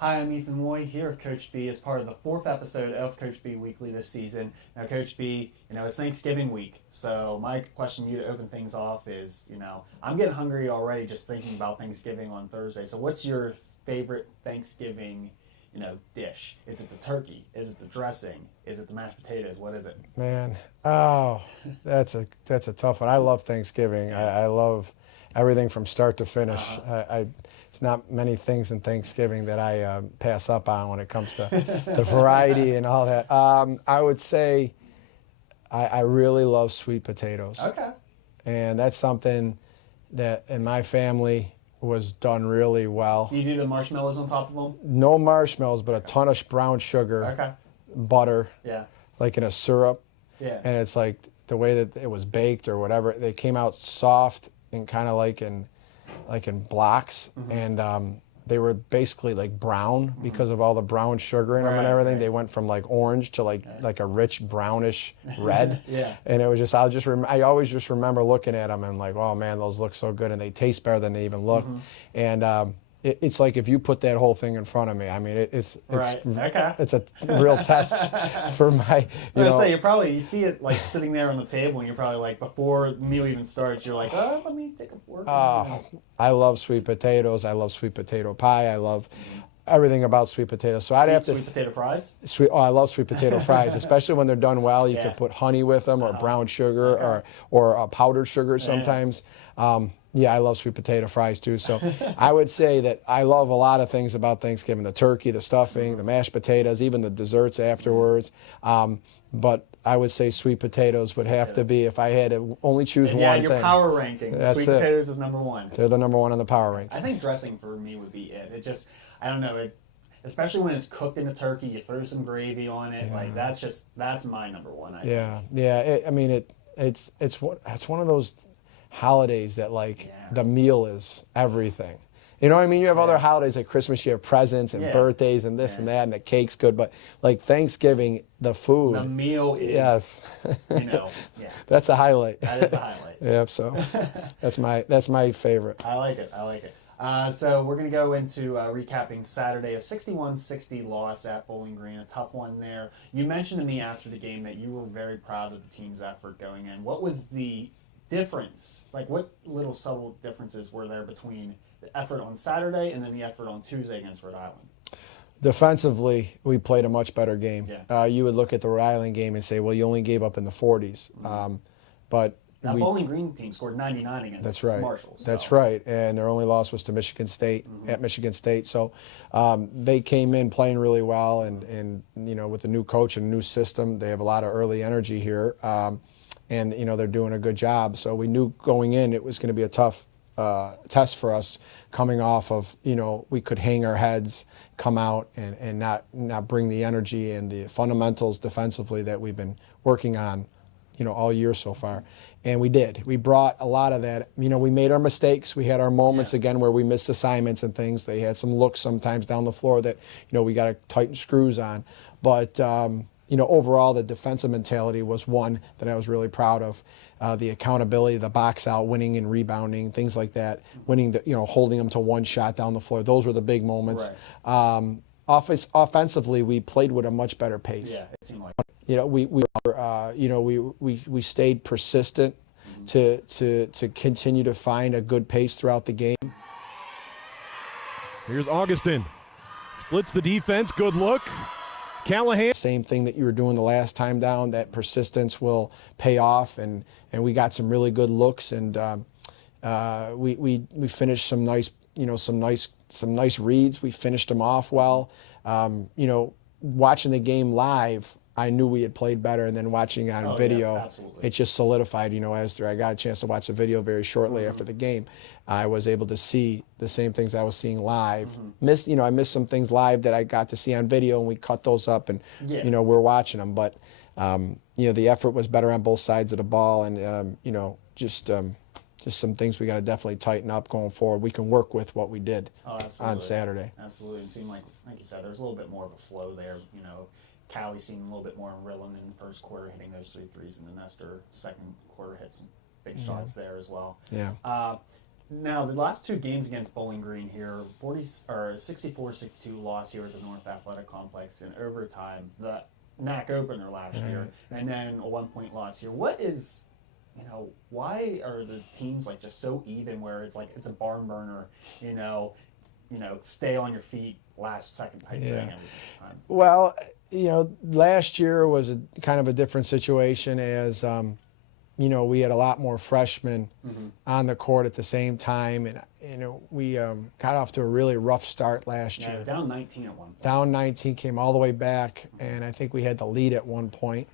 Hi, I'm Ethan Moy here at Coach B as part of the fourth episode of Coach B Weekly this season. Now, Coach B, it's Thanksgiving week, so my question to you to open things off is, I'm getting hungry already just thinking about Thanksgiving on Thursday. So what's your favorite Thanksgiving, dish? Is it the turkey? Is it the dressing? Is it the mashed potatoes? What is it? Man, oh, that's a tough one. I love Thanksgiving. I love everything from start to finish. It's not many things in Thanksgiving that I pass up on when it comes to the variety and all that. I would say I really love sweet potatoes. Okay. And that's something that in my family was done really well. You do the marshmallows on top of them? No marshmallows, but a ton of brown sugar, Okay. butter, Yeah. like in a syrup. Yeah. And it's like the way that it was baked or whatever, they came out soft and kind of like in blocks, and they were basically like brown because of all the brown sugar in them and everything. Right. They went from like orange to like a rich brownish red. Yeah. And it was just I always just remember looking at them and like, oh man, those look so good, and they taste better than they even look. And it's like if you put that whole thing in front of me, I mean, it's Right. Okay. it's a real test for my, you see it like sitting there on the table, and you're probably like, before the meal even starts, you're like, oh, let me take a fork. I love sweet potatoes. I love sweet potato pie. I love everything about sweet potatoes. So I'd have to sweet potato fries. I love sweet potato fries, especially when they're done well. You Yeah. could put honey with them, or brown sugar, or powdered sugar sometimes. Yeah, I love sweet potato fries too. So I would say that I love a lot of things about Thanksgiving: the turkey, the stuffing, the mashed potatoes, even the desserts afterwards. But I would say sweet potatoes would have to be, if I had to only choose one Yeah, your thing. power ranking. That's Sweet it. potatoes is number one. They're the number one on the power ranking. I think dressing for me would be it. It just, I don't know, especially when it's cooked in the turkey, you throw some gravy on it. Like that's my number one. I think. It's one of those holidays that the meal is everything. You know what I mean? You have other holidays like Christmas, you have presents and birthdays and this and that, and the cake's good. But like Thanksgiving, the food. The meal is, yes. That's a highlight. That is a highlight. Yep. So that's my favorite. I like it. So we're going to go into recapping Saturday, a 61-60 loss at Bowling Green, a tough one there. You mentioned to me after the game that you were very proud of the team's effort going in. What was the difference? Like, what little subtle differences were there between the effort on Saturday and then the effort on Tuesday against Rhode Island? Defensively, we played a much better game. Yeah. You would look at the Rhode Island game and say, well, you only gave up in the 40s. But that Bowling Green team scored 99 against That's right. Marshall. So. That's right. And their only loss was to Michigan State, at Michigan State. So they came in playing really well, and with the new coach and a new system, they have a lot of early energy here. And they're doing a good job. So we knew going in it was going to be a tough test for us, coming off of we could hang our heads, come out and not bring the energy and the fundamentals defensively that we've been working on all year so far. And we did. We brought a lot of that. We made our mistakes. We had our moments again where we missed assignments and things. They had some looks sometimes down the floor that we got to tighten screws on. But overall, the defensive mentality was one that I was really proud of. The accountability, the box out, winning and rebounding, things like that. Winning, holding them to one shot down the floor. Those were the big moments. Right. Offensively, we played with a much better pace. Yeah, it seemed like. We stayed persistent to continue to find a good pace throughout the game. Here's Augustin. Splits the defense. Good look. Callahan. Same thing that you were doing the last time down. That persistence will pay off, and we got some really good looks, and we finished some nice reads. We finished them off well. Watching the game live, I knew we had played better, and then watching on video, it just solidified. As I got a chance to watch the video very shortly after the game, I was able to see the same things I was seeing live. I missed some things live that I got to see on video, and we cut those up, and we're watching them. But the effort was better on both sides of the ball, and just some things we got to definitely tighten up going forward. We can work with what we did on Saturday. Absolutely. It seemed like you said, there's a little bit more of a flow there. Callie seemed a little bit more in rhythm in the first quarter, hitting those 3 threes, and then Nestor second quarter hit some big shots there as well. Yeah. Now, the last two games against Bowling Green here, 64-62 loss here at the North Athletic Complex in overtime. The NAC opener last year, and then a 1-point loss here. What is, why are the teams like just so even where it's like it's a barn burner, stay on your feet last second type thing every time? Well, last year was kind of a different situation as, we had a lot more freshmen on the court at the same time, and we got off to a really rough start last year. Down 19 at one point. Down 19, came all the way back, and I think we had the lead at one point.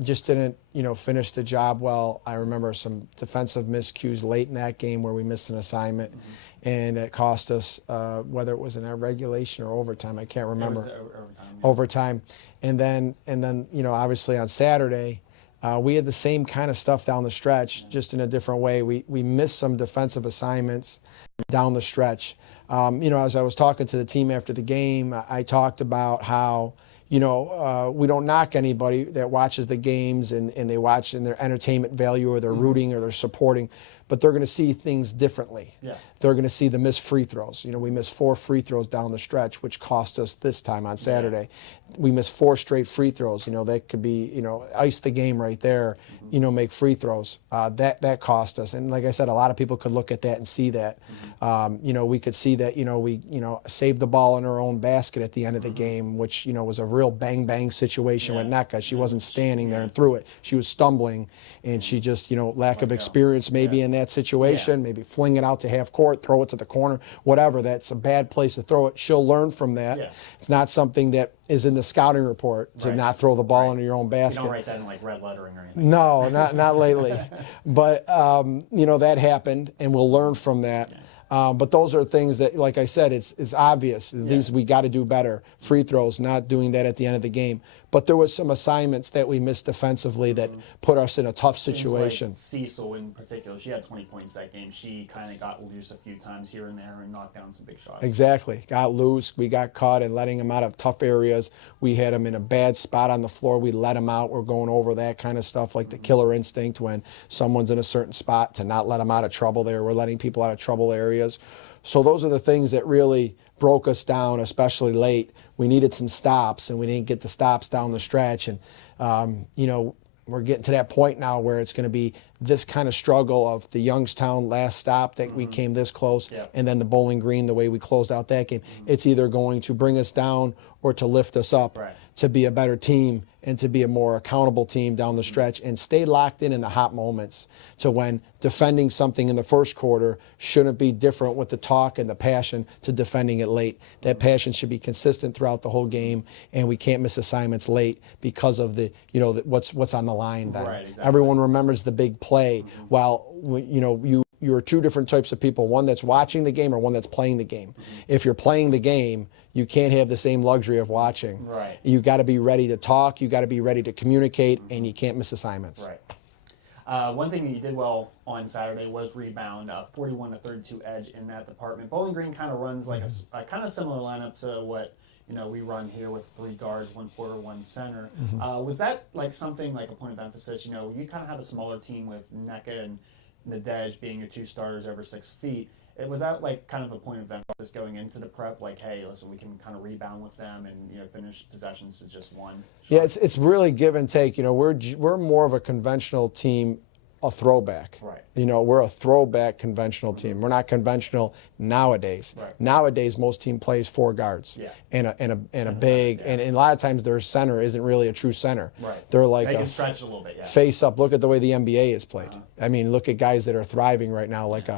Just didn't, finish the job well. I remember some defensive miscues late in that game where we missed an assignment, and it cost us, whether it was in our regulation or overtime, I can't remember. It was overtime. Yeah. Overtime, and then obviously on Saturday. We had the same kind of stuff down the stretch, just in a different way. We missed some defensive assignments down the stretch. As I was talking to the team after the game, I talked about how, we don't knock anybody that watches the games and they watch in their entertainment value or they're rooting or they're supporting, but they're going to see things differently. Yeah. They're going to see the missed free throws. We missed 4 free throws down the stretch, which cost us this time on Saturday. We missed 4 straight free throws. That could be, ice the game right there, make free throws. That cost us. And like I said, a lot of people could look at that and see that. We could see that, we, saved the ball in our own basket at the end of the game, which, was a real bang-bang situation with Nneka. She wasn't standing there and threw it. She was stumbling, and she just, lack of experience maybe in that situation, maybe fling it out to half court, throw it to the corner, whatever. That's a bad place to throw it. She'll learn from that. Yeah. It's not something that is in the scouting report to not throw the ball into your own basket. You don't write that in like red lettering or anything. No, not lately. But, that happened, and we'll learn from that. But those are things that, like I said, it's obvious. These we got to do better. Free throws, not doing that at the end of the game. But there was some assignments that we missed defensively that put us in a tough situation. Seems like Cecil in particular, she had 20 points that game. She kind of got loose a few times here and there and knocked down some big shots. Exactly. Got loose. We got caught in letting him out of tough areas. We had him in a bad spot on the floor. We let him out. We're going over that kind of stuff, like the killer instinct when someone's in a certain spot to not let them out of trouble there. We're letting people out of trouble areas. So those are the things that really broke us down, especially late. We needed some stops, and we didn't get the stops down the stretch. And, we're getting to that point now where it's going to be this kind of struggle of the Youngstown last stop that we came this close, and then the Bowling Green, the way we closed out that game. It's either going to bring us down or to lift us up to be a better team and to be a more accountable team down the stretch and stay locked in the hot moments to when defending something in the first quarter shouldn't be different with the talk and the passion to defending it late. That passion should be consistent throughout the whole game, and we can't miss assignments late because of the, what's on the line then. Right, exactly. Everyone remembers the big play while, you're two different types of people, one that's watching the game or one that's playing the game. If you're playing the game, you can't have the same luxury of watching. Right. You got to be ready to talk, you got to be ready to communicate, and you can't miss assignments. Right. One thing that you did well on Saturday was rebound, 41-32 edge in that department. Bowling Green kind of runs like a kind of similar lineup to what we run here with 3 guards, 1 forward, 1 center. Was that like something like a point of emphasis? You kind of have a smaller team with Nneka and Nadej being your 2 starters over 6 feet. Was that like kind of a point of emphasis going into the prep? Like, hey, listen, we can kind of rebound with them and finish possessions to just 1 shot? Yeah, it's really give and take. We're more of a conventional team, a throwback. Right. We're a throwback conventional team. We're not conventional nowadays. Right. Nowadays, most team plays 4 guards and a big, and a lot of times their center isn't really a true center. Right. They're like they can stretch a little bit. Face up. Look at the way the NBA is played. I mean, look at guys that are thriving right now, like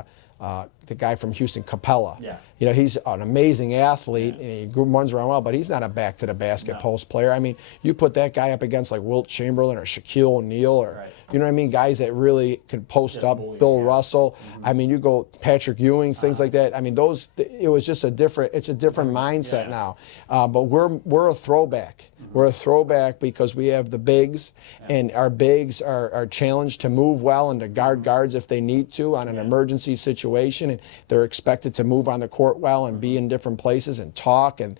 the guy from Houston, Capella. Yeah. He's an amazing athlete and he runs around well, but he's not a back to the basket post player. I mean, you put that guy up against like Wilt Chamberlain or Shaquille O'Neal or you know what I mean, guys that really can post just up. Bill Russell. I mean, you go Patrick Ewing's, things like that. I mean, it was just it's a different mindset now. But we're a throwback. We're a throwback because we have the bigs, and our bigs are challenged to move well and to guard guards if they need to on an emergency situation, and they're expected to move on the court well and be in different places and talk, and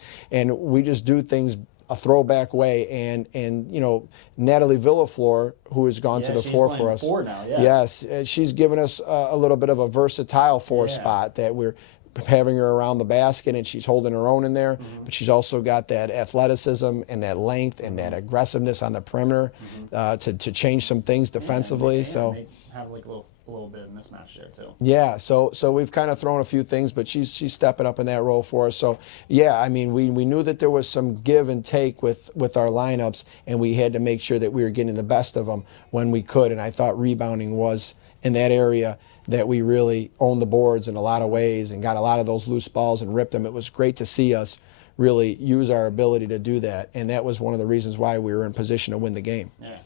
we just do things a throwback way. And Natalie Villaflor, who has gone to the fore for us. Four now, yeah. Yes, she's given us a little bit of a versatile four spot that we're having her around the basket, and she's holding her own in there, but she's also got that athleticism and that length and that aggressiveness on the perimeter to change some things defensively. They have like a little bit of mismatch there too. Yeah, so we've kind of thrown a few things, but she's stepping up in that role for us. So yeah, I mean, we knew that there was some give and take with our lineups, and we had to make sure that we were getting the best of them when we could. And I thought rebounding was in that area that we really owned the boards in a lot of ways and got a lot of those loose balls and ripped them. It was great to see us really use our ability to do that, and that was one of the reasons why we were in position to win the game. Yeah.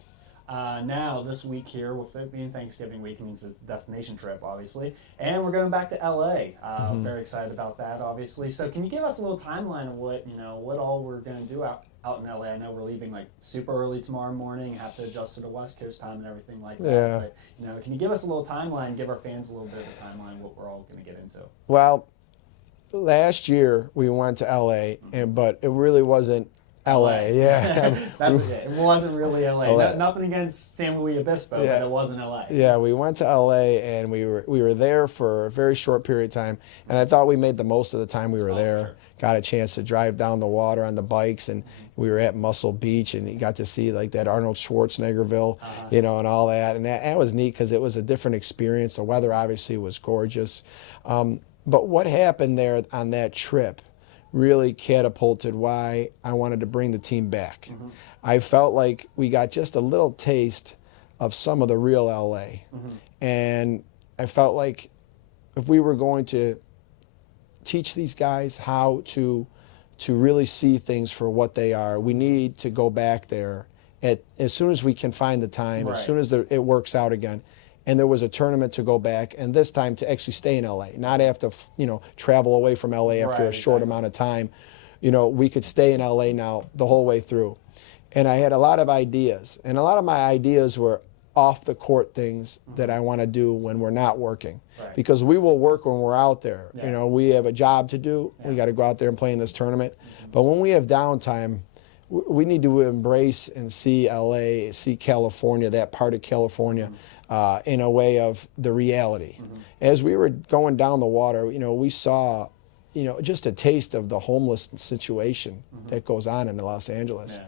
Now, this week here, with it being Thanksgiving week, means it's a destination trip, obviously. And we're going back to L.A. Very excited about that, obviously. So can you give us a little timeline of what all we're going to do out in L.A.? I know we're leaving like super early tomorrow morning, have to adjust to the West Coast time and everything like that. Yeah. But, can you give us a little timeline, give our fans a little bit of a timeline, what we're all going to get into? Well, last year we went to L.A., but it really wasn't L.A. Yeah, It wasn't really L.A. Nothing against San Luis Obispo, but it wasn't L.A. Yeah, we went to L.A. and we were there for a very short period of time, and I thought we made the most of the time we were there. Sure. Got a chance to drive down the water on the bikes, and we were at Muscle Beach, and you got to see like that Arnold Schwarzeneggerville, and all that, and that was neat because it was a different experience. The weather obviously was gorgeous, but what happened there on that trip really catapulted why I wanted to bring the team back. I felt like we got just a little taste of some of the real LA. And I felt like if we were going to teach these guys how to really see things for what they are, we need to go back there as soon as we can find the time, as soon as it works out again. And there was a tournament to go back, and this time to actually stay in LA, not have to, travel away from LA after a short amount of time. We could stay in LA now the whole way through. And I had a lot of ideas, and a lot of my ideas were off the court things that I want to do when we're not working, because we will work when we're out there. We have a job to do. We got to go out there and play in this tournament. But when we have downtime, we need to embrace and see LA, see California, that part of California, in a way of the reality. As we were going down the water, we saw, just a taste of the homeless situation that goes on in Los Angeles.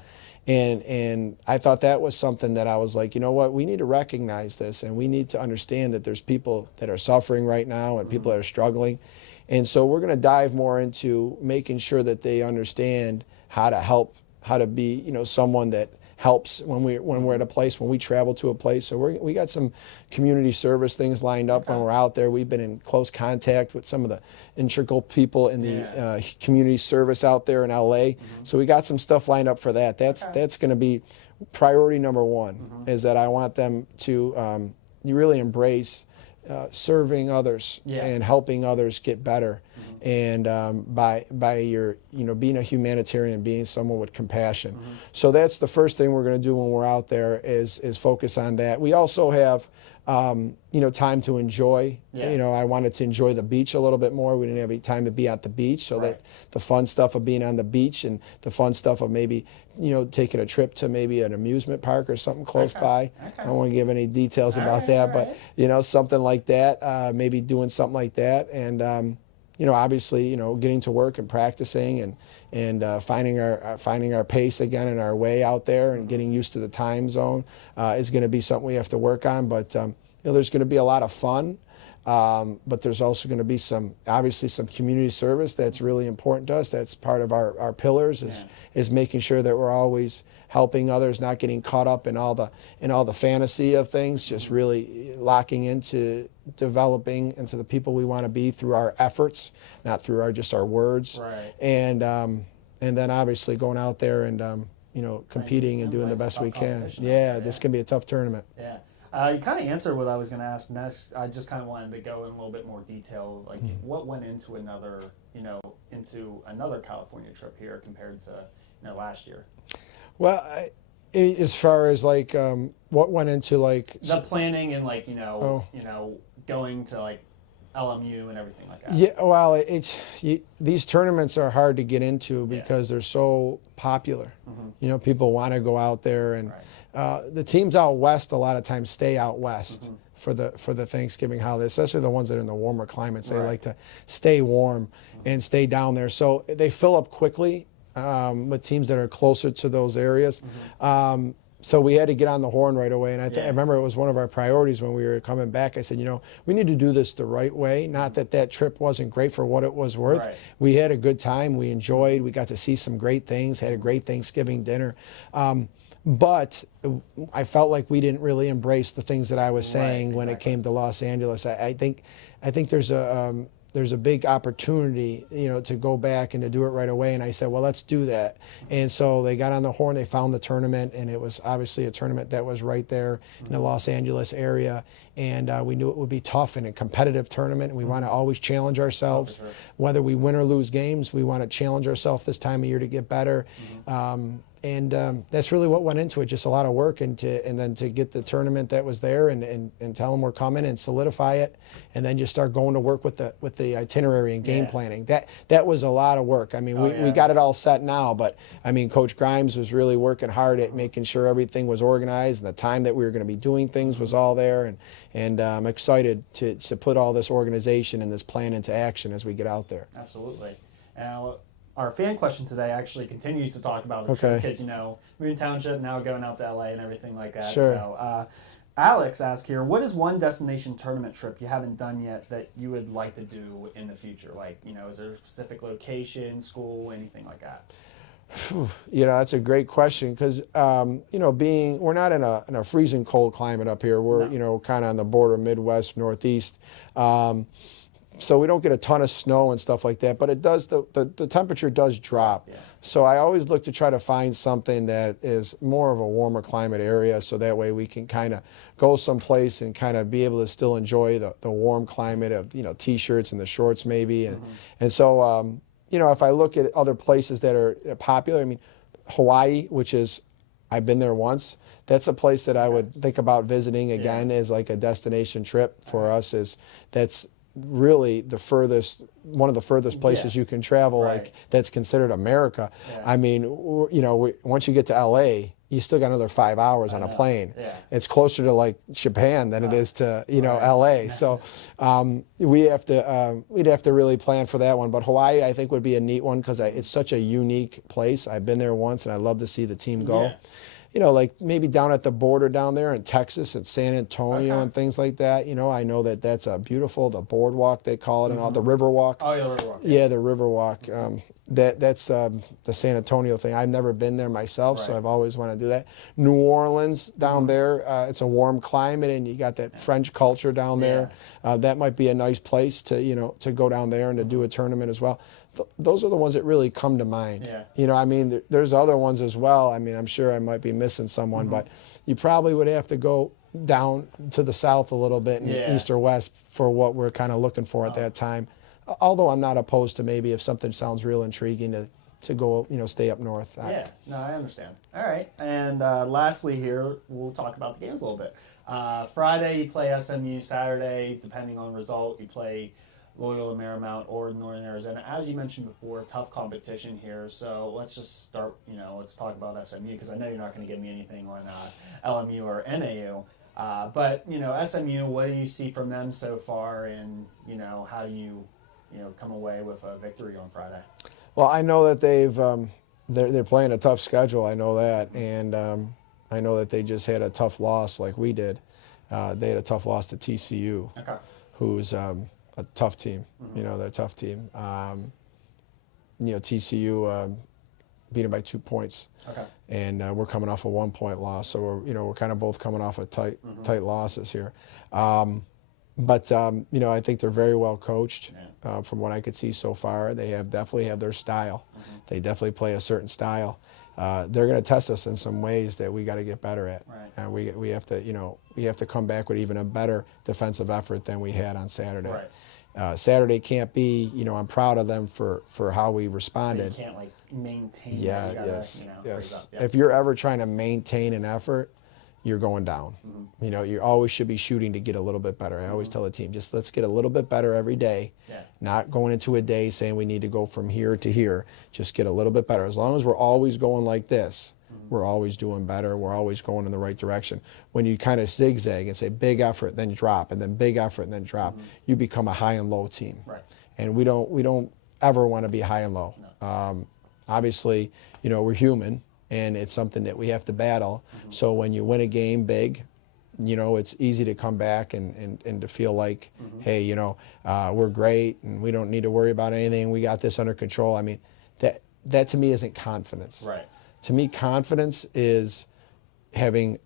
And I thought that was something that I was like, we need to recognize this, and we need to understand that there's people that are suffering right now and people that are struggling. And so we're going to dive more into making sure that they understand how to help, how to be, someone that helps when we're at a place, when we travel to a place. So we got some community service things lined up when we're out there. We've been in close contact with some of the integral people in the community service out there in LA. So we got some stuff lined up for that. That's going to be priority number one, is that I want them to really embrace serving others and helping others get better. And by your, being a humanitarian, being someone with compassion. So that's the first thing we're going to do when we're out there is focus on that. We also have, time to enjoy. I wanted to enjoy the beach a little bit more. We didn't have any time to be at the beach, so that the fun stuff of being on the beach and the fun stuff of maybe, taking a trip to maybe an amusement park or something close by. I don't want to give any details about that, but something like that, maybe doing something like that. And obviously, getting to work and practicing and finding our pace again and our way out there and getting used to the time zone is going to be something we have to work on. But there's going to be a lot of fun, but there's also going to be some community service that's really important to us. That's part of our pillars is making sure that we're always helping others, not getting caught up in all the fantasy of things, just really locking into developing into the people we want to be through our efforts, not through our words. And then obviously going out there and competing and doing the best we can. This can be a tough tournament. You kind of answered what I was going to ask next. I just kind of wanted to go in a little bit more detail, like what went into another California trip here compared to last year. Well, as far as what went into the planning and going to LMU and everything like that. Yeah, well, these tournaments are hard to get into because they're so popular. You know, people want to go out there, and the teams out west a lot of times stay out west for the Thanksgiving holiday, especially the ones that are in the warmer climates. They like to stay warm and stay down there, so they fill up quickly with teams that are closer to those areas. So we had to get on the horn right away, and I remember it was one of our priorities when we were coming back. I said, you know, we need to do this the right way. Not that that trip wasn't great for what it was worth. We had a good time. We enjoyed. We got to see some great things, had a great Thanksgiving dinner. But I felt like we didn't really embrace the things that I was saying when it came to Los Angeles. I think there's a big opportunity, you know, to go back and to do it right away. And I said, well, let's do that. And so they got on the horn, they found the tournament, and it was obviously a tournament that was right there in the Los Angeles area. And we knew it would be tough and a competitive tournament. And we want to always challenge ourselves. Whether we win or lose games, we want to challenge ourselves this time of year to get better. And that's really what went into it, just a lot of work, and then to get the tournament that was there and tell them we're coming and solidify it, and then just start going to work with the itinerary and game planning. That was a lot of work. I mean, we got it all set now, but I mean, Coach Grimes was really working hard at making sure everything was organized, and the time that we were going to be doing things was all there, and I'm excited to put all this organization and this plan into action as we get out there. Absolutely. Now, our fan question today actually continues to talk about the trip because, you know, Moon Township, now going out to LA and everything like that. Sure. So, Alex asked here, what is one destination tournament trip you haven't done yet that you would like to do in the future? Like, you know, is there a specific location, school, anything like that? You know, that's a great question because, you know, we're not in a freezing cold climate up here. We're, you know, kind of on the border, Midwest, Northeast. So we don't get a ton of snow and stuff like that, but it does, the temperature does drop. So I always look to try to find something that is more of a warmer climate area, so that way we can kind of go someplace and kind of be able to still enjoy the warm climate of, you know, t-shirts and the shorts maybe. And so, you know, if I look at other places that are popular, I mean, Hawaii, which is, I've been there once. That's a place that I would think about visiting again as like a destination trip for us. That's really one of the furthest places you can travel, like that's considered America. I mean, you know, once you get to LA, you still got another 5 hours on a plane. It's closer to like Japan than it is to, you know, LA. So we'd have to really plan for that one. But Hawaii, I think, would be a neat one because it's such a unique place. I've been there once, and I love to see the team go. You know, like maybe down at the border down there in Texas and San Antonio and things like that. You know, I know that that's a beautiful, the boardwalk they call it, and all the river walk. Oh, yeah, the river walk. Yeah, the river walk. That's the San Antonio thing. I've never been there myself, so I've always wanted to do that. New Orleans down there, it's a warm climate, and you got that French culture down there. That might be a nice place to, you know, to go down there and to do a tournament as well. Those are the ones that really come to mind. You know, I mean, there's other ones as well. I mean, I'm sure I might be missing someone, but you probably would have to go down to the south a little bit, in east or west, for what we're kind of looking for at that time. Although I'm not opposed to maybe if something sounds real intriguing to go, you know, stay up north. No, I understand. All right. And lastly here, we'll talk about the games a little bit. Friday, you play SMU. Saturday, depending on result, you play Loyola Marymount or Northern Arizona. As you mentioned before, tough competition here. So let's just start, you know, let's talk about SMU because I know you're not going to give me anything on LMU or NAU. But, you know, SMU, what do you see from them so far, and, you know, how do you know, come away with a victory on Friday? Well, I know that they're playing a tough schedule. I know that, and I know that they just had a tough loss like we did. They had a tough loss to TCU, who's a tough team. You know, they're a tough team. You know, TCU beat them by 2 points, and we're coming off a 1 point loss. So we're kind of both coming off of tight losses here. But you know, I think they're very well coached. From what I could see so far, they definitely have their style. They definitely play a certain style. They're going to test us in some ways that we got to get better at. We have to, you know, we have to come back with even a better defensive effort than we had on Saturday. Saturday can't be, you know, I'm proud of them for how we responded. But you can't like maintain. Yes. If you're ever trying to maintain an effort, you're going down. You know, you always should be shooting to get a little bit better. I always tell the team, just let's get a little bit better every day. Yeah. Not going into a day saying we need to go from here to here. Just get a little bit better. As long as we're always going like this, we're always doing better. We're always going in the right direction. When you kind of zigzag and say big effort, then drop, and then big effort, and then drop, you become a high and low team. Right. And we don't ever want to be high and low. No. Obviously, you know, we're human, and it's something that we have to battle. So when you win a game big, you know, it's easy to come back and to feel like, hey, you know, we're great and we don't need to worry about anything. We got this under control. I mean, that to me isn't confidence. Right. To me, confidence is having,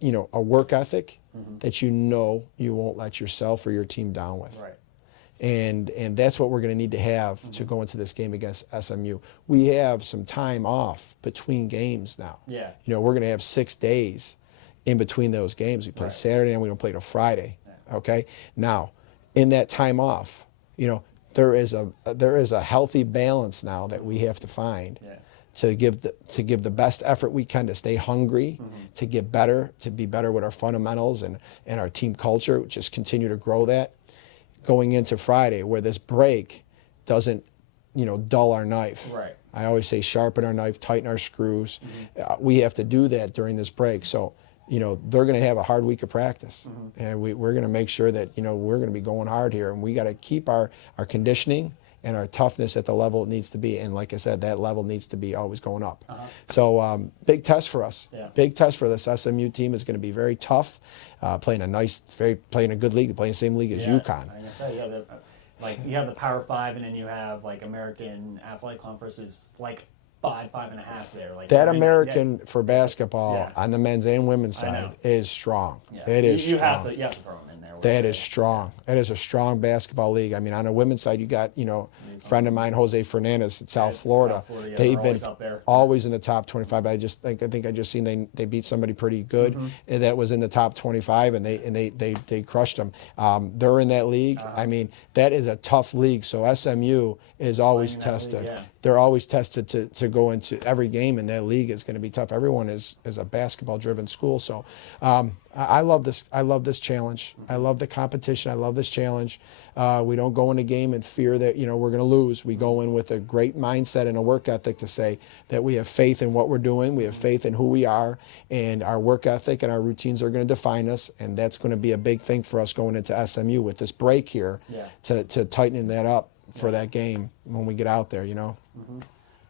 you know, a work ethic that you know you won't let yourself or your team down with. Right. And that's what we're going to need to have to go into this game against SMU. We have some time off between games now. Yeah. You know, we're going to have 6 days in between those games. We play Right. Saturday and we don't play till Friday. Yeah. Okay. Now, in that time off, you know, there is a healthy balance now that we have to find. Yeah. To give the best effort we can, to stay hungry, to get better, to be better with our fundamentals and our team culture, just continue to grow that. Going into Friday, where this break doesn't, you know, dull our knife. Right. I always say sharpen our knife, tighten our screws. We have to do that during this break. So, you know, they're going to have a hard week of practice, and we're going to make sure that, you know, we're going to be going hard here, and we got to keep our conditioning and our toughness at the level it needs to be. And like I said, that level needs to be always going up. So big test for us. Yeah. Big test for this SMU team. Is going to be very tough, playing a good league, playing the same league as UConn. I'm gonna say, you have the Power Five, and then you have like American Athletic Conference is like 5.5 there. Like That I mean, American for basketball Yeah. on the men's and women's I know. side is strong. Yeah. It is you strong. have to throw them in there. That is strong. It is a strong basketball league. I mean, on the women's side, you got, you know, a friend of mine, Jose Fernandez at South Florida. Yeah, They've they're been always up there. always in the top 25. I think I just seen they beat somebody pretty good that was in the top 25, and they crushed them. They're in that league. I mean, that is a tough league. So SMU is always Playing in that tested. league, yeah. They're always tested to go into every game, and that league is going to be tough. Everyone is a basketball-driven school. So I love this. I love this challenge. I love the competition. I love this challenge. We don't go in a game in fear that, you know, we're going to lose. We go in with a great mindset and a work ethic to say that we have faith in what we're doing. We have faith in who we are, and our work ethic and our routines are going to define us. And that's going to be a big thing for us going into SMU with this break here to tightening that up for that game when we get out there, you know.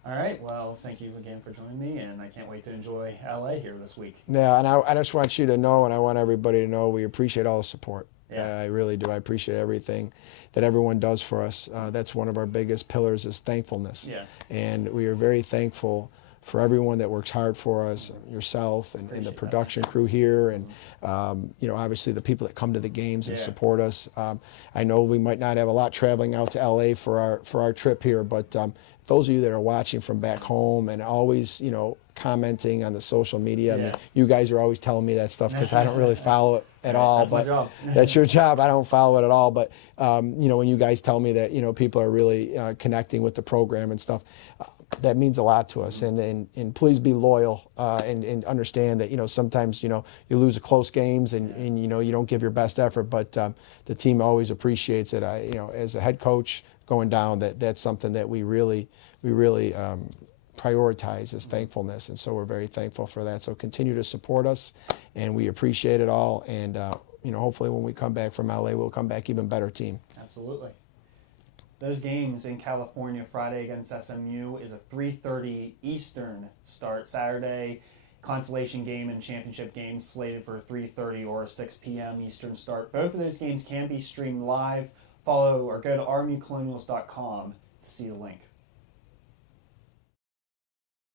All right. Well, thank you again for joining me, and I can't wait to enjoy LA here this week. Yeah, and I just want you to know, and I want everybody to know, we appreciate all the support. Yeah. I really do. I appreciate everything that everyone does for us. That's one of our biggest pillars is thankfulness. Yeah. And we are very thankful for everyone that works hard for us, yourself and the Appreciate production crew here, and you know, obviously the people that come to the games and support us. I know we might not have a lot traveling out to LA for our trip here, but those of you that are watching from back home and always, you know, commenting on the social media. I mean, you guys are always telling me that stuff because I don't really follow it at all. That's my but job. That's your job. I don't follow it at all. But you know, when you guys tell me that, you know, people are really connecting with the program and stuff, that means a lot to us. And please be loyal and understand that, you know, sometimes, you know, you lose close games and you know, you don't give your best effort, but the team always appreciates it. You know, as a head coach going down, that's something that we really prioritize is thankfulness, and so we're very thankful for that. So continue to support us, and we appreciate it all. And you know, hopefully when we come back from LA, we'll come back even better team. Absolutely. Those games in California Friday against SMU is a 3:30 Eastern start. Saturday, consolation game and championship game slated for 3:30 or 6 p.m. Eastern start. Both of those games can be streamed live. Follow or go to rmucolonials.com to see the link.